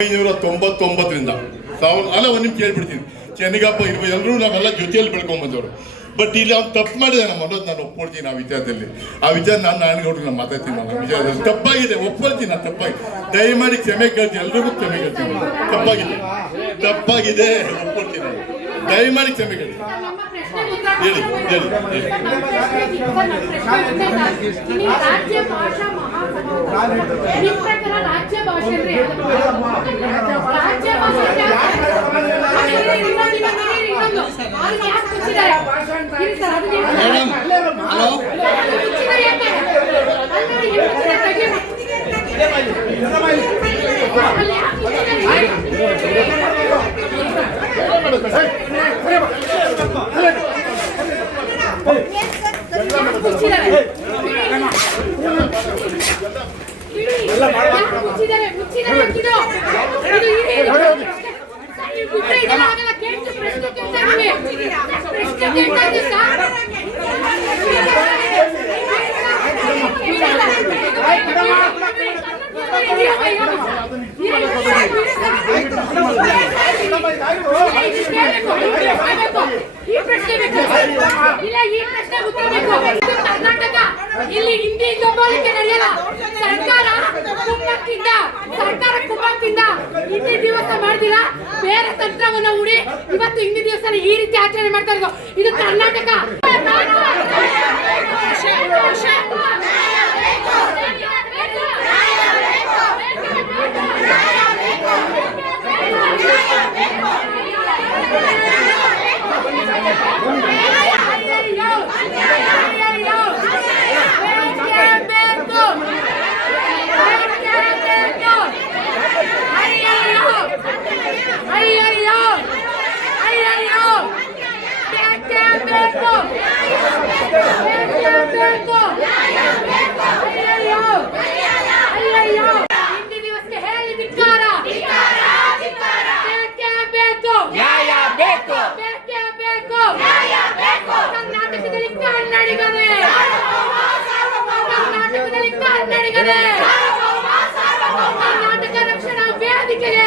1999ರಿಂದ ಅಲ್ಲ ಒಂದು ನಿಮ್ಗೆ ಕೇಳ್ಬಿಡ್ತೀನಿ. ಚೆನ್ನಗಪ್ಪ ಎಲ್ಲರೂ ನಾವೆಲ್ಲ ಜೊತೆಯಲ್ಲಿ ಬೆಳ್ಕೊಂಡ್ಬಂದವರು. ಬಟ್ ಇಲ್ಲಿ ಅವ್ನು ತಪ್ಪು ಮಾಡಿದೆ ನಮ್ಮ ಅನ್ನೋದು ನಾನು ಒಪ್ಕೊಳ್ತೀನಿ. ಆ ವಿಚಾರದಲ್ಲಿ ನಾನು ನಾರಾಯಣಗೌಡ್ರಿಗೆ ನಾನು ಮಾತಾಡ್ತೀನಿ. ನಾನು ವಿಚಾರದಲ್ಲಿ ತಪ್ಪಾಗಿದೆ, ಒಪ್ಕೊಳ್ತೀನಿ. ನಾನು ತಪ್ಪಾಗಿದೆ, ದಯಮಾಡಿ ಕ್ಷಮೆ ಕೇಳ್ತೀನಿ. ಎಲ್ರಿಗೂ ಕ್ಷಮೆ ಕೇಳ್ತೀನಿ. ತಪ್ಪಾಗಿದೆ ಒಪ್ಕೊಳ್ತೀನಿ. ದಯಮಾಡಿ ಕ್ಷಮೆ ಕೇಳ್ತೀನಿ. ಹೇಳಿ ಹೇಳಿ ಕರ್ನಾಟಕ ಇಲ್ಲಿ ಹಿಂದಿ ದಬ್ಬಾಳಿಕೆ ನಡೆಯಲ್ಲ. ಸರ್ಕಾರ ಕುಮ್ಮಕ್ಕಿಂದ ಹಿಂದಿ ದಿವಸ ಮಾಡ್ದಿಲ್ಲ, ಬೇರೆ ತಂತ್ರವನ್ನ ಹೂಡಿ ಇವತ್ತು ಹಿಂದಿ ದಿವಸ ಈ ರೀತಿ ಆಚರಣೆ ಮಾಡ್ತಾ ಇರೋದು. ಇದು ಕರ್ನಾಟಕ. ಕರ್ನಾಟಕ ರಕ್ಷಣಾ ವೇದಿಕೆಗೆ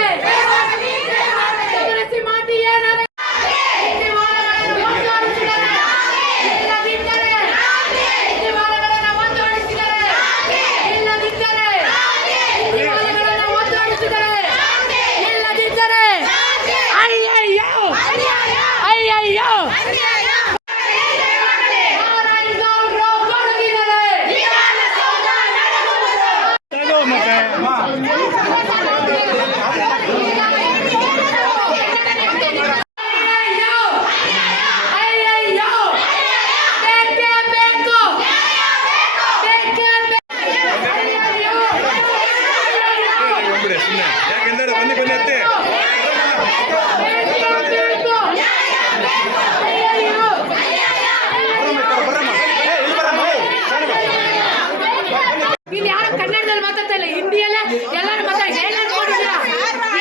ಕನ್ನಡದಲ್ಲಿ ಮಾತಾಡ್ತಾ ಇಲ್ಲ, ಹಿಂದಿಯಲ್ಲೇ ಎಲ್ಲರೂ ಮಾತಾಡ್ತಾರೆ.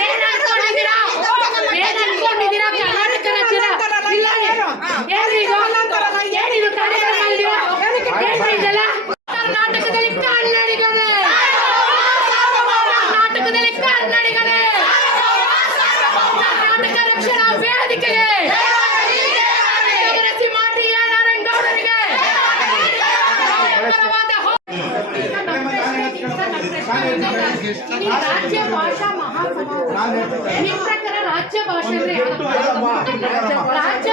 ಏನ್ ಅನ್ಕೊಂಡಿದ್ದೀರಾ? ಕರ್ನಾಟಕ ರಾಜ್ಯದ ಇಲ್ಲ ಏನಿದು ಕಾರ್ಯಕ್ರಮ ಇದೆಯಾ? ಇದೆಲ್ಲ ಕರ್ನಾಟಕದಲ್ಲಿ ಕನ್ನಡಿಗರೇ, ಕರ್ನಾಟಕ ರಕ್ಷಣಾ ವೇದಿಕೆಗೆ ನಾರಾಯಣಗೌಡರಿಗೆ ರಾಜ್ಯ ಭಾಷಾ ಮಹಾಸಭಾ. ನಿಮ್ಮ ಪ್ರಕಾರ ರಾಜ್ಯ ಭಾಷೆ ಅಂದ್ರೆ ರಾಜ್ಯ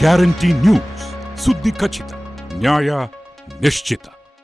ಗ್ಯಾರಂಟಿ ನ್ಯೂಸ್, ಸುದ್ದಿ ಖಚಿತ, ನ್ಯಾಯ ನಿಶ್ಚಿತ.